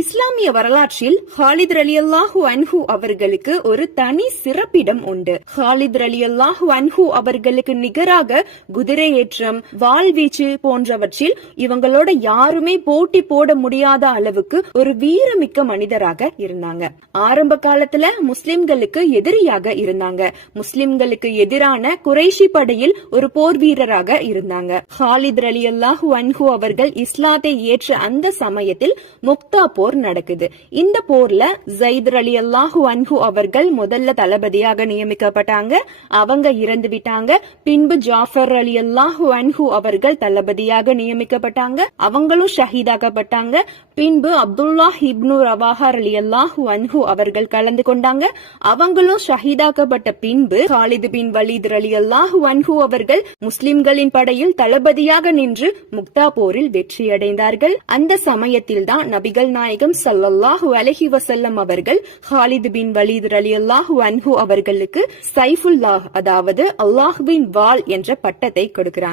இஸ்லாமிய வரலாற்றில் ஹாலித் ரலியல்லாஹு அன்ஹு அவர்களுக்கு ஒரு தனி சிறப்பிடம் உண்டு. ஹாலித் ரலியல்லாஹு அன்ஹு அவர்களுக்கு நிகராக குதிரை ஏற்றம், வாள்வீச்சு போன்றவற்றில் இவங்களோட யாருமே போட்டி போட முடியாத அளவுக்கு ஒரு வீரமிக்க மனிதராக இருந்தாங்க. ஆரம்ப காலத்துல முஸ்லிம்களுக்கு எதிரியாக இருந்தாங்க. முஸ்லிம்களுக்கு எதிரான குறைஷி படையில் ஒரு போர் வீரராக இருந்தாங்க. ஹாலித் ரலியல்லாஹு அன்ஹு அவர்கள் இஸ்லாத்தை ஏற்ற அந்த சமயத்தில் முக்தா போர் நடக்குது. இந்த போர்ல ஸைத் ரலியல்லாஹு அன்ஹு அவர்கள் முதல்ல தளபதியாக நியமிக்கப்பட்டாங்க. அவங்க இறந்து விட்டாங்க. பின்பு ஜாஃபர் ரலியல்லாஹு அன்ஹு அவர்கள் தளபதியாக நியமிக்கப்பட்டாங்க. அவங்களும் ஷஹீதாக்கப்பட்டாங்க. பின்பு அப்துல்லாஹ் இப்னு ரவாஹா ரலியல்லாஹு அன்ஹு அவர்கள் கலந்து கொண்டாங்க. அவங்களும் ஷஹீதாக்கப்பட்ட பின்பு காலித் பின் வலீத் ரலியல்லாஹு அன்ஹு அவர்கள் முஸ்லிம்களின் படையில் தளபதியாக நின்று முக்தா போரில் வெற்றியடைந்தார்கள். அந்த சமயத்தில் தான் நபிகள் நாயகம் ஸல்லல்லாஹு அலைஹி வஸல்லம் அவர்கள் காலித் பின் வலீத் ரலியல்லாஹு அன்ஹு அவர்களுக்கு சைஃபுல்லாஹ், அதாவது அல்லாஹ்வின் வாள் என்ற பட்டத்தை கொடுக்கிறாங்க.